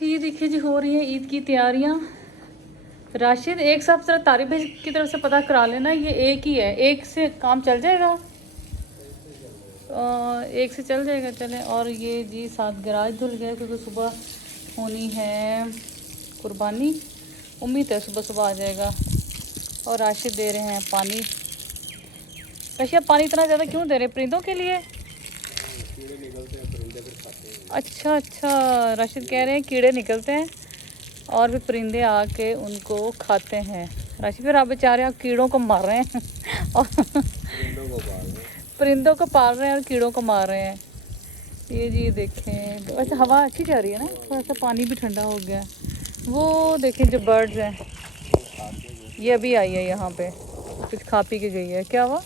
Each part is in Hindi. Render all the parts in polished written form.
ये देखिए जी, हो रही है ईद की तैयारियां। राशिद, एक साहब जरा तारिफ भाई की तरफ से पता करा लेना, ये एक ही है, एक से काम चल जाएगा। एक से चल जाएगा, चलें। और ये जी साथ गराज धुल गया क्योंकि सुबह होनी है कुर्बानी। उम्मीद है सुबह सुबह आ जाएगा। और राशिद दे रहे हैं पानी। राशिद, पानी इतना ज़्यादा क्यों दे रहे हैं? परिंदों के लिए? कीड़े निकलते हैं, परिंदे फिर खाते हैं। अच्छा अच्छा, राशिद कह रहे हैं कीड़े निकलते हैं और फिर परिंदे आके उनको खाते हैं। राशिद, फिर आप बेचारे आप कीड़ों को मार रहे हैं और परिंदों को पाल रहे हैं और कीड़ों को मार रहे हैं। ये जी देखें, तो अच्छा हवा अच्छी जा रही है ना, थोड़ा सा पानी भी ठंडा हो गया। वो देखें जो बर्ड्स हैं, ये अभी आई है यहाँ पे, कुछ खा पी के गई है। क्या हुआ?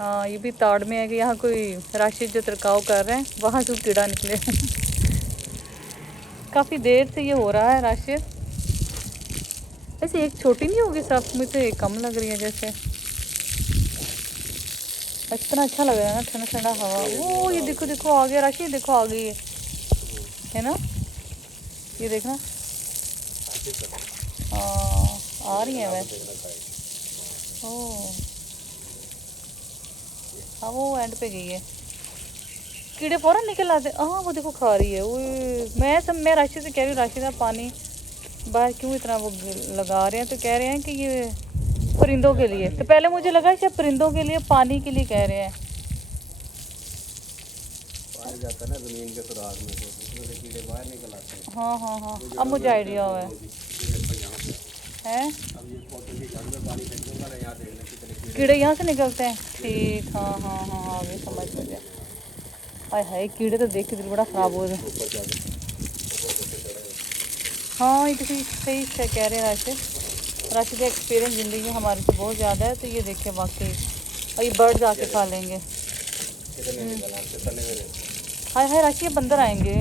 हाँ, ये भी ताड़ में है कि यहाँ कोई राशिद जो तिरकाव कर रहे हैं वहाँ से कीड़ा निकले। काफ़ी देर से ये हो रहा है राशिद। ऐसे एक छोटी नहीं होगी साफ, मुझे एक कम लग रही है जैसे। इतना अच्छा लग रहा है ना, ठंडा ठंडा हवा। वो ये देखो देखो आ गया राशिद, देखो आ गई है ना, ये देखना। हाँ, आ रही है वैसे। ओह हाँ, वो एंड पे गई है। कीड़े फौरन निकल आते। हाँ वो देखो खा रही है। वो मैं राशि से कह रही हूँ, राशि का पानी बाहर क्यों इतना वो लगा रहे हैं, तो कह रहे हैं कि ये परिंदों के लिए। तो पहले मुझे लगा शायद परिंदों के लिए, पानी के लिए कह रहे हैं। पानी जाता है ना जमीन के सुराख में, तो उसमें से कीड़े बाहर निकल आते हैं। हाँ हाँ हाँ, अब मुझे आइडिया हुआ है। अब ये पौधे की जड़ में पानी फेंक दूंगा ना, यहाँ देखना कितने कीड़े यहाँ से निकलते हैं। ठीक, हाँ हाँ हाँ, आगे समझ में गया। हाय हाय, कीड़े तो देख के दिल बड़ा ख़राब हो रहा है। हाँ, ये तो सही से कह रहे हैं राशिद। राशिद का एक्सपीरियंस ज़िंदगी में हमारे से बहुत ज़्यादा है, तो ये देखें वाकई। और ये बर्ड्स आके खा लेंगे। हाय हाय राशिद, ये बंदर आएंगे,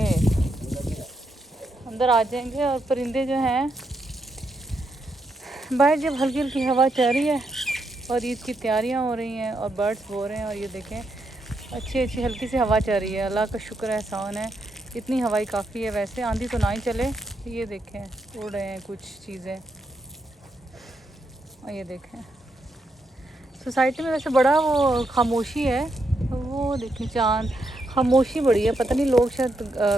अंदर आ जाएंगे। और परिंदे जो हैं बाहर, जब हल्की हल्की हवा चल रही है और ईद की तैयारियां हो रही हैं और बर्ड्स हो रहे हैं, और ये देखें अच्छी अच्छी हल्की सी हवा चल रही है। अल्लाह का शुक्र है, एहसान है, इतनी हवाई काफ़ी है। वैसे आंधी तो ना ही चले। ये देखें उड़ रहे हैं कुछ चीज़ें, और ये देखें सोसाइटी में वैसे बड़ा वो खामोशी है। वो देखें चांद, खामोशी बड़ी है। पता नहीं लोग शायद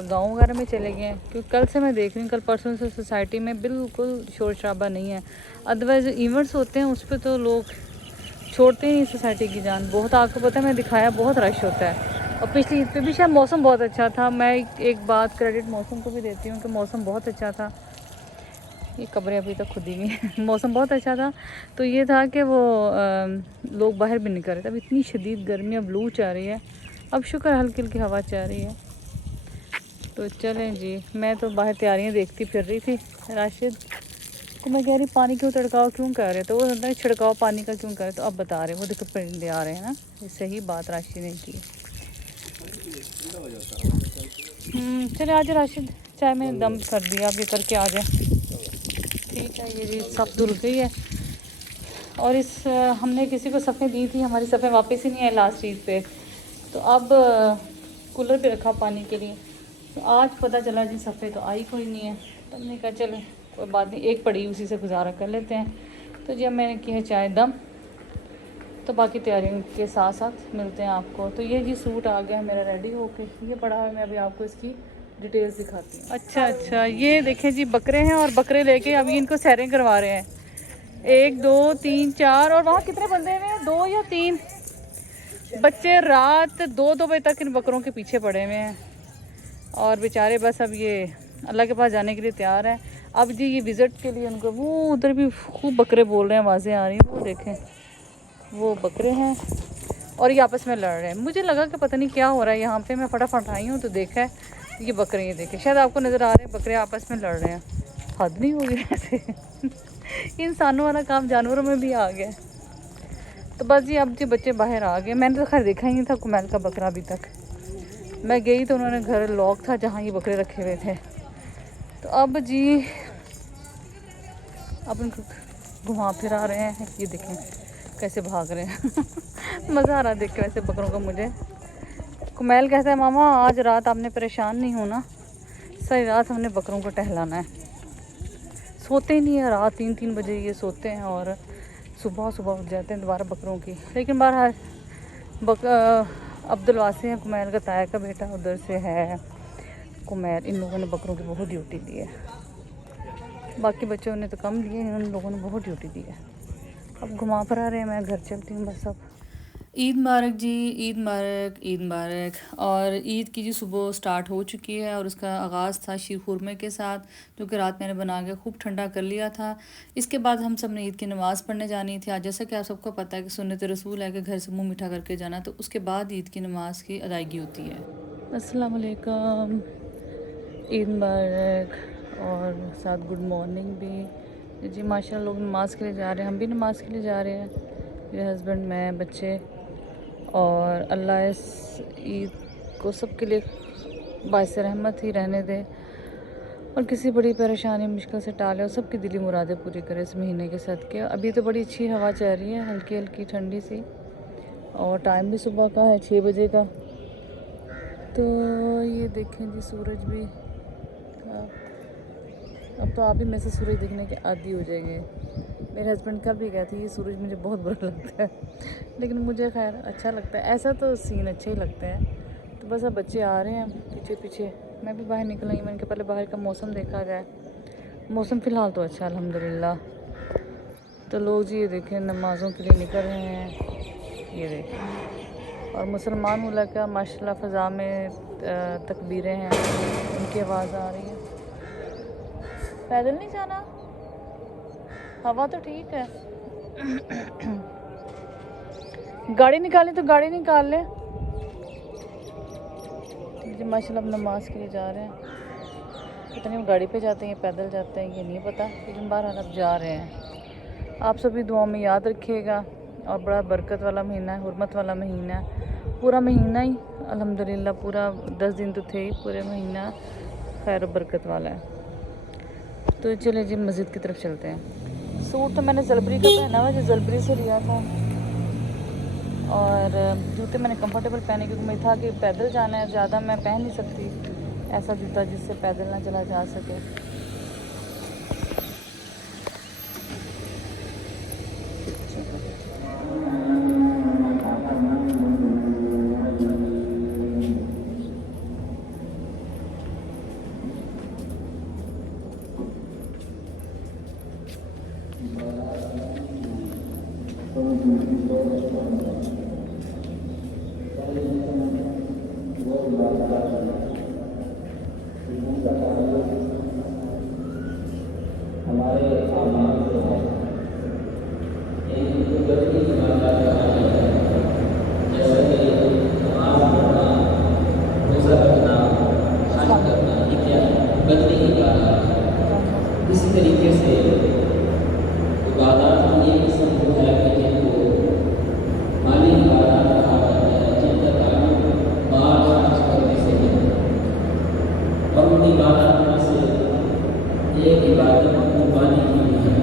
गाँव वगैरह में चले गए हैं, क्योंकि कल से मैं देख रही हूँ, कल परसों से सोसाइटी में बिल्कुल शोर शराबा नहीं है। अदरवाइज़ इवेंट्स होते हैं उस पर तो लोग छोड़ते ही नहीं सोसाइटी की जान। बहुत, आपको पता है मैं दिखाया, बहुत रश होता है। और पिछली ईद पे भी शायद मौसम बहुत अच्छा था। मैं एक बात क्रेडिट मौसम को भी देती हूँ कि मौसम बहुत अच्छा था। ये कब्रें अभी तक खुदी हुई हैं। मौसम बहुत अच्छा था, तो ये था कि वो लोग बाहर भी नहीं कर रहे थे। अब इतनी शदीद गर्मी, अब लू चल रही है, अब शुक्र हल्की हल्की हवा चल रही है। तो चलें जी, मैं तो बाहर तैयारियां देखती फिर रही थी। राशिद को मैं कह रही पानी क्यों छिड़काव क्यों कर रहे, तो वो होता है छिड़काव पानी का क्यों करे। तो अब बता रहे, वो देखो परिंदे आ रहे हैं ना, ये सही बात राशिद ने की। चले आज राशिद, चाय मैंने दम कर दिया, अब ये करके आ जाए। ठीक है, ये जी सब धुल गई है। और इस हमने किसी को सफ़ें दी थी, हमारी सफ़ें वापस ही नहीं है लास्ट ईद पे, तो अब कूलर पे रखा पानी के लिए। तो आज पता चला जी सफ़ें तो आई कोई नहीं है। तो हमने कहा चले कोई बात नहीं, एक पड़ी उसी से गुजारा कर लेते हैं। तो जब मैंने किया चाय दम, तो बाकी तैयारियों के साथ साथ मिलते हैं आपको। तो ये जी सूट आ गया मेरा रेडी होके, ये पड़ा है, मैं अभी आपको इसकी डिटेल्स दिखाती हूँ। अच्छा अच्छा, ये देखें जी बकरे हैं, और बकरे लेके अभी इनको सैरें करवा रहे हैं। 1 2 3 4, और वहाँ कितने बंदे हुए हैं? 2 या 3 बच्चे रात 2 बजे तक इन बकरों के पीछे पड़े हुए हैं। और बेचारे बस अब ये अल्लाह के पास जाने के लिए तैयार हैं। अब जी ये विज़िट के लिए उनको, वो उधर भी खूब बकरे बोल रहे हैं, आवाज़ें आ रही हैं, वो देखें वो बकरे हैं और ये आपस में लड़ रहे हैं। मुझे लगा कि पता नहीं क्या हो रहा है यहाँ पे। मैं फटाफट आई हूँ तो देखा है ये बकरे, ये देखें, शायद आपको नज़र आ रहे हैं बकरे आपस में लड़ रहे हैं। हद नहीं होगी ऐसे। इंसानों वाला काम जानवरों में भी आ गया। तो बस जी अब जी बच्चे बाहर आ गए। मैंने तो खैर देखा ही नहीं था कुमैल का बकरा अभी तक। मैं गई तो उन्होंने घर लॉक था जहाँ ये बकरे रखे हुए थे। तो अब जी अब उनको घुमा फिरा रहे हैं, ये देखें कैसे भाग रहे हैं। मज़ा आ रहा है देख के वैसे बकरों का मुझे। कुमैल कहता है मामा आज रात आपने परेशान नहीं होना, सारी रात हमने बकरों को टहलाना है। सोते ही नहीं है, रात 3-3 बजे ये सोते हैं और सुबह सुबह उठ जाते हैं दोबारा बकरों की। लेकिन बहरहाल अब्दुल वासी है कुमैल का ताया का बेटा, उधर से है कुमैल, इन लोगों ने बकरों की बहुत ड्यूटी दी है। बाकी बच्चों ने तो कम लिए, इन लोगों ने बहुत ड्यूटी दी है। अब घुमा फिरा रहे हैं, मैं घर चलती हूँ बस अब। ईद मुबारक जी, ईद मुबारक, ईद मुबारक। और ईद की जी सुबह स्टार्ट हो चुकी है और उसका आगाज़ था शीर खुरमे के साथ, जो कि रात मैंने बना के खूब ठंडा कर लिया था। इसके बाद हम सब ने ईद की नमाज़ पढ़ने जानी थी। आज जैसा कि आप सबको पता है कि सुन्नत रसूल है कि घर से मुंह मीठा करके जाना, तो उसके बाद ईद की नमाज़ की अदायगी होती है। अस्सलाम वालेकुम, ईद मुबारक और साथ गुड मॉर्निंग भी जी। माशाल्लाह लोग नमाज़ के लिए जा रहे हैं, हम भी नमाज़ के लिए जा रहे हैं, मेरे हस्बैंड, मैं, बच्चे। और अल्लाह इस ईद को सबके लिए बाइस रहमत ही रहने दे और किसी बड़ी परेशानी मुश्किल से टाले और सबकी दिली मुरादें पूरी करे इस महीने के सदके। अभी तो बड़ी अच्छी हवा चल रही है, हल्की हल्की ठंडी सी, और टाइम भी सुबह का है 6 बजे का। तो ये देखें जी सूरज भी, अब तो आप भी में से सूरज देखने के आदी हो जाएंगे। मेरे हस्बैंड कल भी कहते हैं ये सूरज मुझे बहुत बुरा लगता है, लेकिन मुझे खैर अच्छा लगता है, ऐसा तो सीन अच्छे ही लगते हैं। तो बस अब बच्चे आ रहे हैं पीछे पीछे, मैं भी बाहर निकल आई। मैंने कहा पहले बाहर का मौसम देखा जाए। मौसम फ़िलहाल तो अच्छा अल्हम्दुलिल्लाह। तो लोग जी ये देखें नमाज़ों के लिए निकल रहे हैं, ये देखें। और मुसलमान मुल्क का माशाल्लाह फ़ज़ा में तकबीरें हैं, उनकी आवाज़ आ रही है। पैदल नहीं जाना, हवा तो ठीक है। गाड़ी निकालें तो गाड़ी निकाल लें जी। माशाल्लाह अब नमाज के लिए जा रहे हैं, पता नहीं हम गाड़ी पे जाते हैं या पैदल जाते हैं ये नहीं पता, लेकिन बहरहाल अब जा रहे हैं। आप सभी दुआ में याद रखिएगा। और बड़ा बरकत वाला महीना है, हुर्मत वाला महीना है, पूरा महीना ही अल्हम्दुलिल्लाह, पूरा 10 दिन तो थे ही, पूरे महीना खैर बरकत वाला है। तो चले जी मस्जिद की तरफ चलते हैं। सूट तो मैंने जलबरी का पहना हुआ, जो जलबरी से लिया था, और जूते मैंने कंफर्टेबल पहने क्योंकि मैं था कि पैदल जाना है, ज़्यादा मैं पहन नहीं सकती ऐसा जूता जिससे पैदल ना चला जा सके। इसी तरीके से इबादत ये किस्म है कि जिनको माली इबादत कहा जाता है, जिनका ताल्लुक माल खर्च करने से है। और उन इबादत में से एक इबादत कुर्बानी की भी है।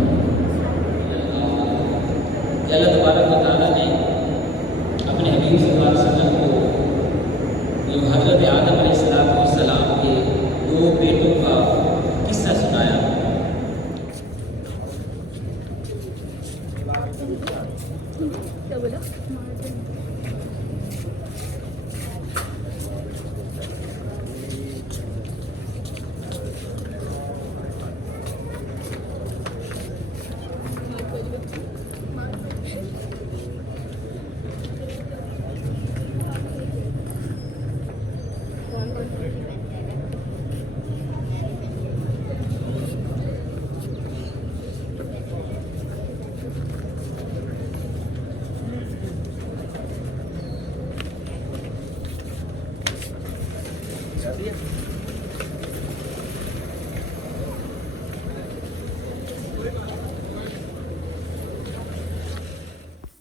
अल्लाह तबारक व तआला ने अपने हबीब सल्लल्लाहु अलैहि वसल्लम को जो हज़रत आदम अलैहिस्सलाम के 2 बेटों का किस्सा सुनाया। क्या बोला?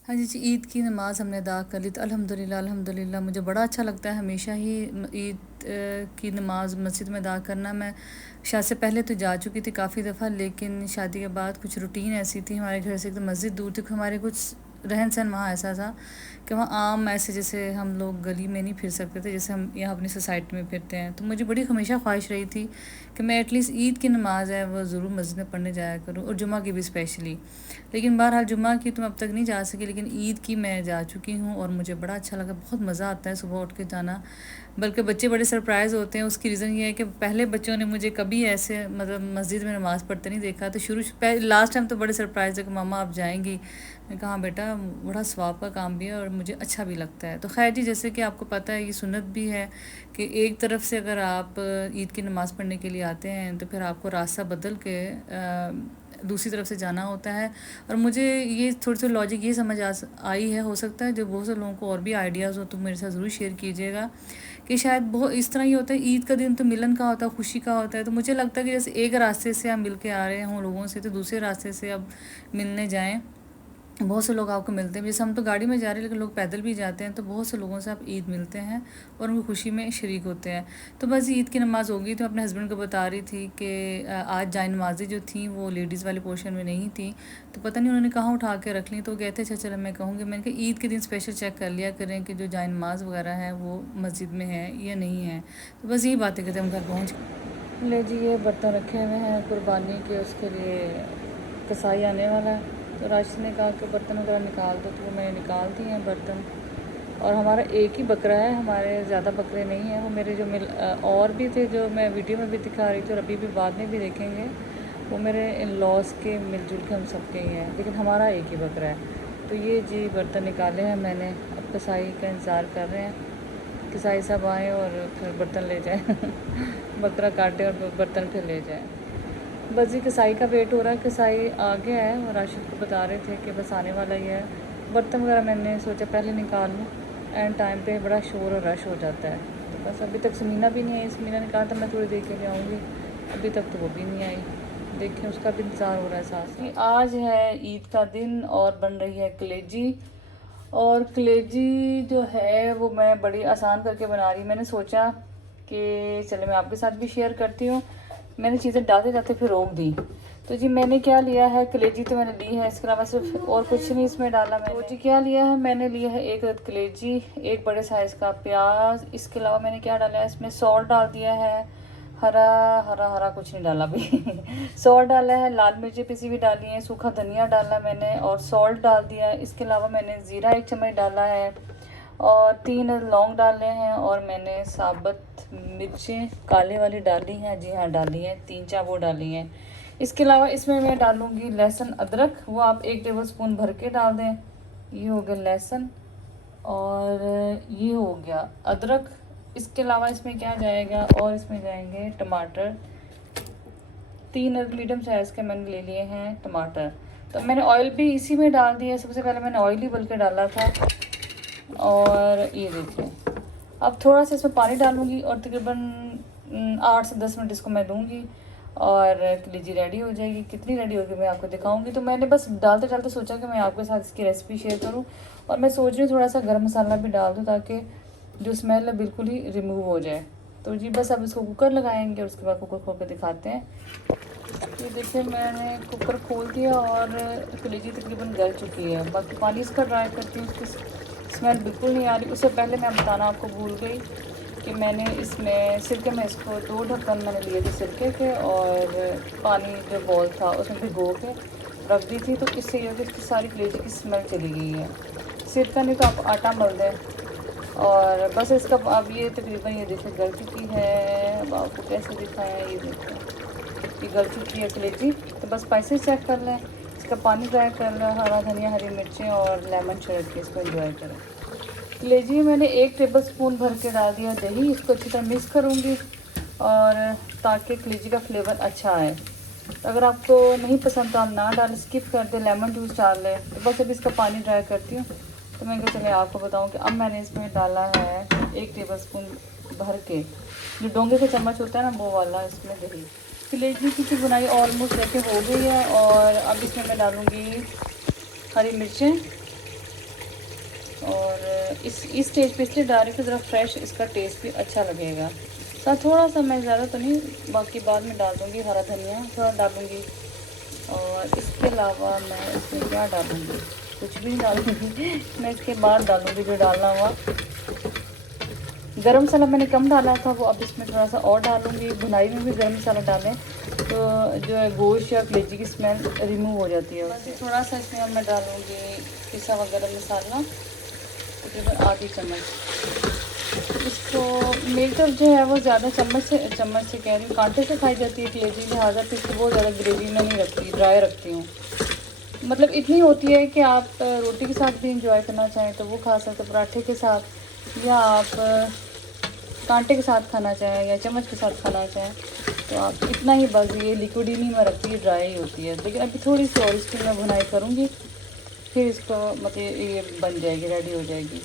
हाँ जी, ईद की नमाज़ हमने अदा कर ली। तो अल्हम्दुलिल्लाह अल्हम्दुलिल्लाह मुझे बड़ा अच्छा लगता है हमेशा ही ईद की नमाज़ मस्जिद में अदा करना। मैं शादी से पहले तो जा चुकी थी काफ़ी दफ़ा, लेकिन शादी के बाद कुछ रूटीन ऐसी थी, हमारे घर से एकदम मस्जिद दूर थी, हमारे कुछ रहन सहन वहाँ ऐसा था कि वहाँ आम ऐसे जैसे हम लोग गली में नहीं फिर सकते थे जैसे हम यहाँ अपनी सोसाइटी में फिरते हैं। तो मुझे बड़ी हमेशा ख्वाहिश रही थी कि मैं एटलीस्ट ईद की नमाज़ है वो ज़रूर मस्जिद में पढ़ने जाया करूँ, और जुमा की भी स्पेशली। लेकिन बहरहाल जुमा की तो मैं अब तक नहीं जा सकी, लेकिन ईद की मैं जा चुकी हूँ और मुझे बड़ा अच्छा लगा। बहुत मज़ा आता है सुबह उठ के जाना, बल्कि बच्चे बड़े सरप्राइज़ होते हैं। उसकी रीज़न ये है कि पहले बच्चों ने मुझे कभी ऐसे मतलब मस्जिद में नमाज़ पढ़ते नहीं देखा, तो लास्ट टाइम तो बड़े सरप्राइज़ है कि मामा आप जाएंगी। मैं कहा बेटा बड़ा सवाब का काम भी है और मुझे अच्छा भी लगता है। तो खैर जी, जैसे कि आपको पता है ये सुन्नत भी है कि एक तरफ से अगर आप ईद की नमाज़ पढ़ने के लिए आते हैं तो फिर आपको रास्ता बदल के दूसरी तरफ से जाना होता है। और मुझे ये थोड़ी सी लॉजिक ये समझ आई है, हो सकता है जो बहुत से लोगों को और भी आइडियाज़ हो तो मेरे साथ ज़रूर शेयर कीजिएगा, कि शायद बहुत इस तरह ही होता है। ईद का दिन तो मिलन का होता है, खुशी का होता है। तो मुझे लगता है कि जैसे एक रास्ते से आप मिल के आ रहे हों लोगों से, तो दूसरे रास्ते से अब मिलने जाएँ। बहुत से लोग आपको मिलते हैं, जैसे हम तो गाड़ी में जा रहे हैं लेकिन लोग पैदल भी जाते हैं, तो बहुत से लोगों से आप ईद मिलते हैं और उनकी खुशी में शरीक होते हैं। तो बस ईद की नमाज़ होगी, तो अपने हस्बैंड को बता रही थी कि आज जाए नमाज़ी जो थी वो लेडीज़ वाले पोर्शन में नहीं थी, तो पता नहीं उन्होंने कहाँ उठा के रख ली। तो कहते अच्छा चलो मैं कहूँगी। मैंने कहा ईद के दिन स्पेशल चेक कर लिया करें कि जो जाए नमाज़ वगैरह है वो मस्जिद में है या नहीं है। तो बस यही बातें करते हम घर पहुँच ले जी। ये बर्तन रखे हुए हैं कुर्बानी के, उसके लिए कसाई आने वाला है। तो राशिद ने कहा कि बर्तन वगैरह निकाल दो, तो वो मैंने निकाल दिए हैं बर्तन। और हमारा एक ही बकरा है, हमारे ज़्यादा बकरे नहीं हैं। वो मेरे जो और भी थे जो मैं वीडियो में भी दिखा रही थी और अभी भी बाद में भी देखेंगे, वो मेरे इन लॉस के मिलजुल के हम सबके ही हैं, लेकिन हमारा एक ही बकरा है। तो ये जी बर्तन निकाले हैं मैंने, अब कसाई का इंतज़ार कर रहे हैं, कसाई साहब आएँ और फिर बर्तन ले जाएँ बकरा काटे और बर्तन फिर ले जाएँ। बस जी कसाई का वेट हो रहा है, कसाई आ गया है और राशिद को बता रहे थे कि बस आने वाला ही है। बर्तन वगैरह मैंने सोचा पहले निकाल लूँ, एंड टाइम पे बड़ा शोर और रश हो जाता है। तो बस अभी तक समीना भी नहीं आई। समीना ने कहा था मैं थोड़ी देर के लिए आऊँगी, अभी तक तो वो भी नहीं आई। देखें उसका भी इंतज़ार हो रहा है साथ में। आज है ईद का दिन और बन रही है कलेजी, और कलेजी जो है वो मैं बड़ी आसान करके बना रही। मैंने सोचा कि चले मैं आपके साथ भी शेयर करती हूँ। मैंने चीज़ें डालते जाते फिर रोक दी। तो जी मैंने क्या लिया है, कलेजी तो मैंने ली है, इसके अलावा सिर्फ और कुछ नहीं इसमें डाला मैंने। तो जी क्या लिया है, मैंने लिया है एक अदद कलेजी, एक बड़े साइज़ का प्याज। इसके अलावा मैंने क्या डाला है, इसमें सॉल्ट डाल दिया है, हरा कुछ नहीं डाला अभी सॉल्ट डाला है, लाल मिर्ची पिसी भी डाली है, सूखा धनिया डाला मैंने और सॉल्ट डाल दिया है। इसके अलावा मैंने ज़ीरा 1 चम्मच डाला है और 3 लौंग डाले हैं, और मैंने साबुत मिर्चें काले वाली डाली हैं, जी हाँ डाली हैं, 3-4 वो डाली हैं। इसके अलावा इसमें मैं डालूँगी लहसुन अदरक, वो आप 1 टेबलस्पून भर के डाल दें। ये हो गया लहसुन और ये हो गया अदरक। इसके अलावा इसमें क्या जाएगा, और इसमें जाएंगे टमाटर, 3 मीडियम साइज़ के मैंने ले लिए हैं टमाटर। तो मैंने ऑयल भी इसी में डाल दिया, सबसे पहले मैंने ऑयल ही बल्कि डाला था। और ये देखिए अब थोड़ा सा इसमें पानी डालूंगी और तकरीबन 8 से 10 मिनट इसको मैं दूंगी और कलेजी रेडी हो जाएगी। कितनी रेडी होगी मैं आपको दिखाऊंगी। तो मैंने बस डालते डालते सोचा कि मैं आपके साथ इसकी रेसिपी शेयर करूं, और मैं सोच रही हूँ थोड़ा सा गर्म मसाला भी डाल दूँ ताकि जो स्मेल है बिल्कुल ही रिमूव हो जाए। तो जी बस अब इसको कुकर लगाएंगे और उसके बाद कुकर खोल कर दिखाते हैं। ये देखिए मैंने कुकर खोल दिया और कलेजी तकरीबन गल चुकी है। बाकी पानी इसका ड्राई करती हूँ, उसकी स्मेल बिल्कुल नहीं आ रही। उससे पहले मैं बताना आपको भूल गई कि मैंने इसमें सिरके में इसको 2 ढक्कन मैंने लिए थे सिरके के, और पानी जो बॉल था उसमें भिगो के रख दी थी। तो इससे ये इसकी सारी कलेजी की स्मेल चली गई है। सिरका नहीं तो आप आटा मल दें। और बस इसका अब ये तकरीबन ये देखिए गल चुकी है। अब आपको कैसे दिखाएं, ये देखिए ये गल चुकी है कलेजी। तो बस स्पाइसेस चेक कर लें, इसका पानी ड्राई कर लें, हरा धनिया, हरी मिर्चें और लेमन छिड़क के इसको एंजॉय करें। कलेजी मैंने 1 टेबलस्पून भर के डाल दिया दही। इसको अच्छी तरह मिक्स करूँगी और ताकि कलेजी का फ्लेवर अच्छा आए। अगर आपको नहीं पसंद तो आप ना डालें, स्किप कर दें, लेमन जूस डाल लें। तो बस अभी इसका पानी ड्राई करती हूँ। तो मैं क्या चले आपको बताऊँ कि अब मैंने इसमें डाला है 1 टेबलस्पून भर के, जो डोंगे का चम्मच होता है ना वो वाला, इसमें दही। कलेजी की बुनाई ऑलमोस्ट देखिए हो गई है। और अब इसमें मैं डालूँगी हरी मिर्चें, और इस स्टेज पे इसलिए डाल रही थी ज़रा फ्रेश इसका टेस्ट भी अच्छा लगेगा। साथ थोड़ा सा, मैं ज़्यादा तो नहीं, बाकी बाद में डाल दूँगी, हरा धनिया थोड़ा डालूँगी। और इसके अलावा मैं इसमें क्या डालूँगी, कुछ भी नहीं डालूँगी मैं, इसके बाद डालूँगी जो डालना हुआ। गरम मसाला मैंने कम डाला था, वो अब इसमें थोड़ा सा और डालूँगी। भुनाई में भी गरम मसाला डालें तो जो है गोश्त या कलेजी की स्मेल रिमूव हो जाती है। बस थोड़ा सा इसमें अब मैं डालूँगी पिसा हुआ गरम मसाला, तकरीबन आधी चम्मच। इसको मेरी तरफ जो है वो ज़्यादा चम्मच से कह रही हूँ, कांटे से खाई जाती है कलेजी, लिहाजा फिर इसको बहुत ज़्यादा ग्रेवी में नहीं रखती, ड्राई रखती हूँ। मतलब इतनी होती है कि आप रोटी के साथ भी इंजॉय करना चाहें तो वो खा सकते, पराठे के साथ, या आप कांटे के साथ खाना चाहें या चम्मच के साथ खाना चाहें तो आप इतना ही, बस ये लिक्विड ही नहीं में रखती है, ड्राई होती है। लेकिन अभी थोड़ी सी और इसकी मैं भुनाई करूँगी, फिर इसको मतलब ये बन जाएगी, रेडी हो जाएगी।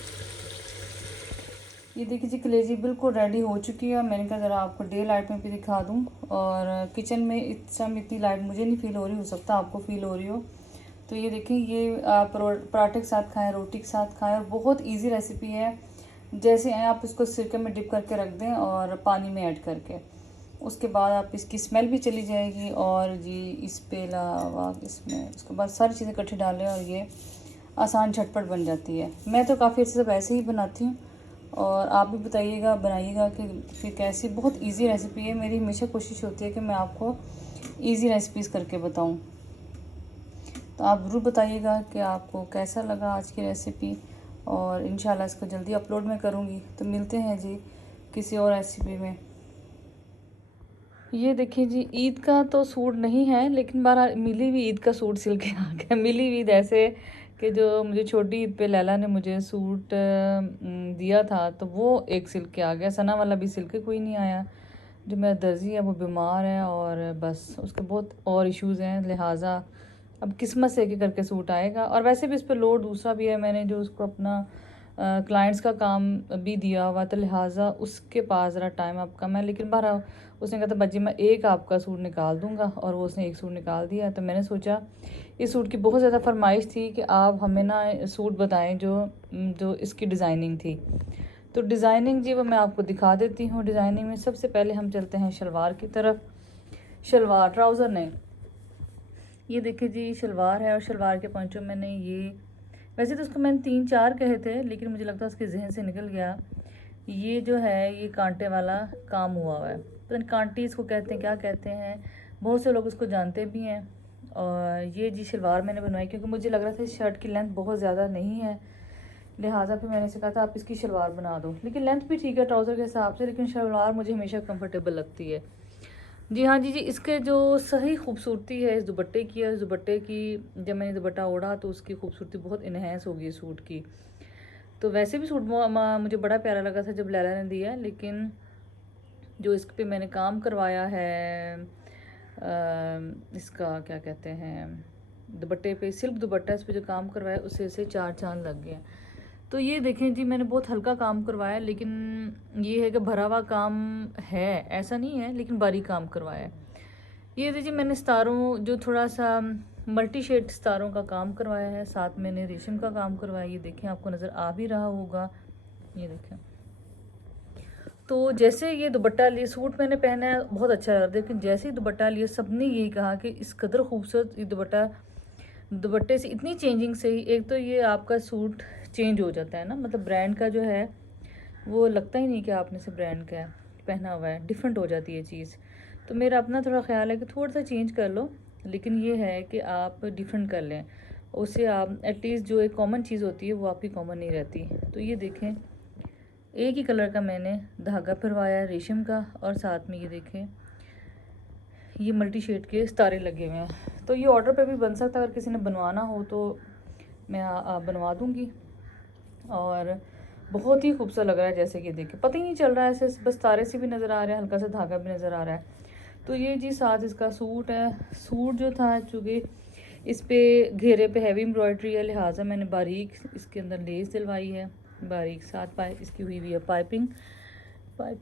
ये देखिए जी कलेजी बिल्कुल रेडी हो चुकी है। मैंने कहा ज़रा आपको डे लाइट में भी दिखा दूँ, और किचन में इस समय इतनी लाइट मुझे नहीं फील हो रही, हो सकता आपको फील हो रही हो। तो ये देखिए, ये आप पराठे के साथ खाएं, रोटी के साथ खाएं, और बहुत इजी रेसिपी है। जैसे आप इसको सिरके में डिप करके रख दें और पानी में ऐड करके, उसके बाद आप इसकी स्मेल भी चली जाएगी। और जी इस पे अलावा इसमें उसके बाद सारी चीज़ें इकट्ठी डालें और ये आसान झटपट बन जाती है। मैं तो काफ़ी अच्छे से वैसे ही बनाती हूँ, और आप भी बताइएगा, बनाइएगा कि फिर कैसी। बहुत इजी रेसिपी है। मेरी हमेशा कोशिश होती है कि मैं आपको इजी रेसिपीज़ करके बताऊँ, तो आप ज़रूर बताइएगा कि आपको कैसा लगा आज की रेसिपी, और इंशाल्लाह इसको जल्दी अपलोड मैं करूँगी। तो मिलते हैं जी किसी और रेसिपी में। ये देखिए जी, ईद का तो सूट नहीं है, लेकिन बारह मिली हुई ईद का सूट सिल के आ गया। मिली हुई ईद ऐसे कि जो मुझे छोटी ईद पे लैला ने मुझे सूट दिया था, तो वो एक सिल के आ गया। सना वाला भी सिल के कोई नहीं आया। जो मेरा दर्जी है वो बीमार है, और बस उसके बहुत और इश्यूज़ हैं, लिहाजा अब किस्मत से एक करके सूट आएगा। और वैसे भी इस पर लोड दूसरा भी है, मैंने जो उसको अपना क्लाइंट्स का काम भी दिया हुआ, तो लिहाजा उसके पास ज़रा टाइम अब कम है। लेकिन बहरहाल उसने कहा था बच्ची मैं एक आपका सूट निकाल दूंगा, और वो उसने एक सूट निकाल दिया। तो मैंने सोचा, इस सूट की बहुत ज़्यादा फरमाइश थी कि आप हमें ना सूट बताएं जो इसकी डिज़ाइनिंग थी। तो डिज़ाइनिंग जी वो मैं आपको दिखा देती हूँ। डिज़ाइनिंग में सबसे पहले हम चलते हैं शलवार की तरफ। शलवार, ट्राउज़र नहीं, ये देखिए जी शलवार है, और शलवार के पंचों मैंने ये, वैसे तो उसको मैंने 3-4 कहे थे, लेकिन मुझे लगता है उसके जहन से निकल गया। ये जो है ये कांटे वाला काम हुआ है, तो कांटी इसको कहते हैं, क्या कहते हैं, बहुत से लोग उसको जानते भी हैं। और ये जी शलवार मैंने बनवाई क्योंकि मुझे लग रहा था इस शर्ट की लेंथ बहुत ज़्यादा नहीं है, लिहाजा फिर मैंने से कहा था आप इसकी शलवार बना दो। लेकिन लेंथ भी ठीक है ट्राउज़र के हिसाब से, लेकिन शलवार मुझे हमेशा कंफर्टेबल लगती है। जी हाँ जी, इसके जो सही खूबसूरती है इस दुपट्टे की है। इस दुपट्टे की जब मैंने दुपट्टा ओढ़ा तो उसकी खूबसूरती बहुत इन्हेंस हो गई सूट की। तो वैसे भी सूट मुझे बड़ा प्यारा लगा था जब लैला ने दिया, लेकिन जो इस पे मैंने काम करवाया है इसका क्या कहते हैं, दुपट्टे पे, सिल्क दुपट्टा, इस पे जो काम करवाया उससे इसे 4 चांद लग गए। तो ये देखें जी, मैंने बहुत हल्का काम करवाया, लेकिन ये है कि भरा हुआ काम है, ऐसा नहीं है, लेकिन बारीक काम करवाया है। ये देखिए मैंने सितारों जो थोड़ा सा मल्टी शेड सितारों का काम करवाया है, साथ मैंने रेशम का काम करवाया। ये देखें, आपको नज़र आ भी रहा होगा, ये देखें। तो जैसे ये दुपट्टा लिए, सूट मैंने पहना है बहुत अच्छा लग रहा है, लेकिन जैसे ही दुपट्टा लिए सबने यही कहा कि इस कदर खूबसूरत ये दुपट्टे से इतनी चेंजिंग से ही, एक तो ये आपका सूट चेंज हो जाता है ना, मतलब ब्रांड का जो है वो लगता ही नहीं कि आपने से ब्रांड का पहना हुआ है, डिफरेंट हो जाती है चीज़। तो मेरा अपना थोड़ा ख्याल है कि थोड़ा सा चेंज कर लो, लेकिन ये है कि आप डिफरेंट कर लें, उससे आप एटलीस्ट जो एक कॉमन चीज़ होती है वो आपकी कॉमन नहीं रहती। तो ये देखें, एक ही कलर का मैंने धागा फिरवाया रेशम का, और साथ में ये देखें ये मल्टी शेड के सितारे लगे हुए हैं। तो ये ऑर्डर पे भी बन सकता है, अगर किसी ने बनवाना हो तो मैं बनवा दूँगी। और बहुत ही खूबसूरत लग रहा है, जैसे कि देखिए पता ही नहीं चल रहा है, ऐसे बस तारे से भी नज़र आ रहे हैं, हल्का सा धागा भी नज़र आ रहा है। तो ये जी साथ इसका सूट है। सूट जो था चूँकि इस पे घेरे पे हैवी एम्ब्रॉयडरी है, लिहाजा मैंने बारीक इसके अंदर लेस दिलवाई है, बारीक साथ इसकी हुई है पाइपिंग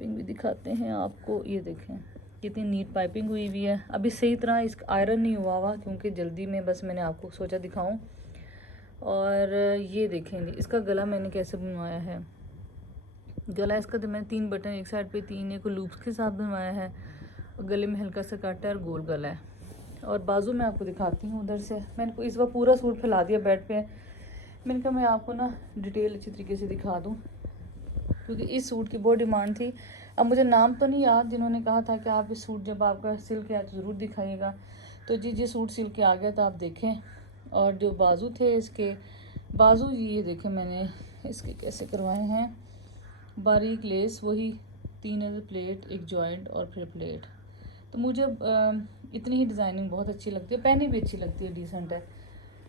भी दिखाते हैं आपको। ये देखें कितनी नीट पाइपिंग हुई हुई है। अभी सही तरह इसका आयरन नहीं हुआ क्योंकि जल्दी में बस मैंने आपको सोचा दिखाऊं। और ये देखेंगे इसका गला मैंने कैसे बनवाया है। गला इसका तो मैंने 3 बटन एक साइड पे 3 एक लूप्स के साथ बनवाया है, और गले में हल्का सा काटा है और गोल गला है। और बाजू में आपको दिखाती हूँ उधर से। मैंने इस बार पूरा सूट फैला दिया बेड पे मैंने कहा मैं आपको ना डिटेल अच्छी तरीके से दिखा दूँ, क्योंकि इस सूट की बहुत डिमांड थी। अब मुझे नाम तो नहीं याद, जिन्होंने कहा था कि आप इस सूट जब आपका सिल के आए तो ज़रूर दिखाइएगा। तो जी सूट सिल के आ गया था, आप देखें। और जो बाजू थे इसके, बाजू ये देखें मैंने इसके कैसे करवाए हैं, बारीक लेस, वही 3 अदर प्लेट, एक जॉइंट और फिर प्लेट। तो मुझे इतनी ही डिज़ाइनिंग बहुत अच्छी लगती है, पहनी भी अच्छी लगती है, डिसेंट है।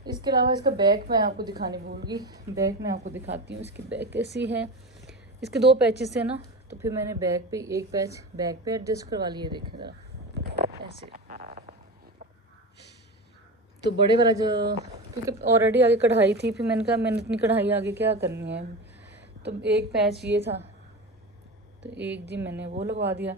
इसके अलावा इसका बैक मैं आपको दिखाने भूल गई, बैक मैं आपको दिखाती हूँ। इसकी बैक कैसी है, इसके 2 पैचेस है ना, तो फिर मैंने बैक पे एक पैच बैक पे एडजस्ट करवा लिए, देखें ज़रा ऐसे। तो बड़े वाला जो, क्योंकि ऑलरेडी आगे कढ़ाई थी, फिर मैंने कहा मैंने इतनी कढ़ाई आगे क्या करनी है, तो एक पैच ये था, तो एक जी मैंने वो लगवा दिया।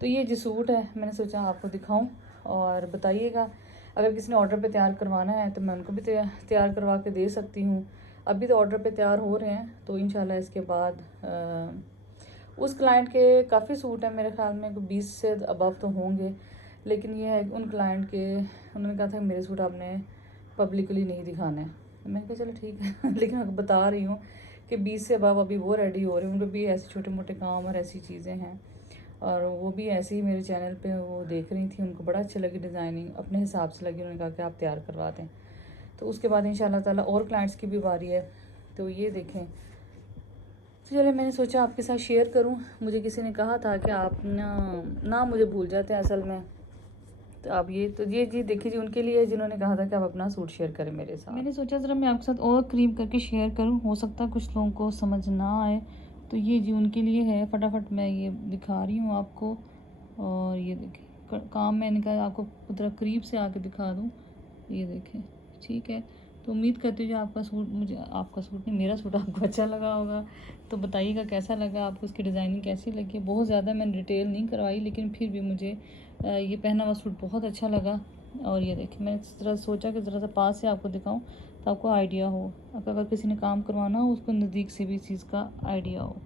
तो ये जी सूट है, मैंने सोचा आपको दिखाऊं और बताइएगा। अगर किसी ने ऑर्डर पे तैयार करवाना है तो मैं उनको भी तैयार करवा के दे सकती हूँ। अभी तो ऑर्डर पे तैयार हो रहे हैं, तो इंशाल्लाह इसके बाद उस क्लाइंट के काफ़ी सूट हैं, मेरे ख्याल में 20 से अबव तो होंगे। लेकिन ये है उन क्लाइंट के, उन्होंने कहा था मेरे सूट आपने पब्लिकली नहीं दिखाना है। मैंने कहा चलो ठीक है लेकिन मैं बता रही हूँ कि 20 से अबव अभी वो रेडी हो रहे हैं, उनको भी ऐसे छोटे मोटे काम और ऐसी चीज़ें हैं। और वो भी ऐसे ही मेरे चैनल पे वो देख रही थी, उनको बड़ा अच्छा लगी डिज़ाइनिंग, अपने हिसाब से लगी, उन्होंने कहा कि आप तैयार करवा दें। तो उसके बाद इंशाल्लाह ताला और क्लाइंट्स की भी बारी है। तो ये देखें, तो चलिए मैंने सोचा आपके साथ शेयर करूं। मुझे किसी ने कहा था कि आप ना मुझे भूल जाते हैं असल में, तो आप ये चीज़ देखिए जी उनके लिए, जिन्होंने कहा था कि आप अपना सूट शेयर करें मेरे साथ। मैंने सोचा ज़रा मैं आपके साथ और करीब करके शेयर करूं, हो सकता है कुछ लोगों को समझ ना आए, तो ये जी उनके लिए है। फटाफट मैं ये दिखा रही हूँ आपको। और ये देखें काम मैंने कहा आपको ज़रा करीब से आके दिखा दूँ, ये देखें, ठीक है। तो उम्मीद करती हूँ जो आपका सूट, मुझे आपका सूट नहीं, मेरा सूट आपको अच्छा लगा होगा। तो बताइएगा कैसा लगा आपको, इसकी डिज़ाइनिंग कैसी लगी। बहुत ज़्यादा मैंने डिटेल नहीं करवाई, लेकिन फिर भी मुझे ये पहना हुआ सूट बहुत अच्छा लगा। और ये देखिए मैंने ज़रा सोचा कि ज़रा सा पास से आपको दिखाऊं तो आपको आइडिया हो, अगर किसी ने काम करवाना हो उसको नज़दीक से भी इस चीज़ का आइडिया हो।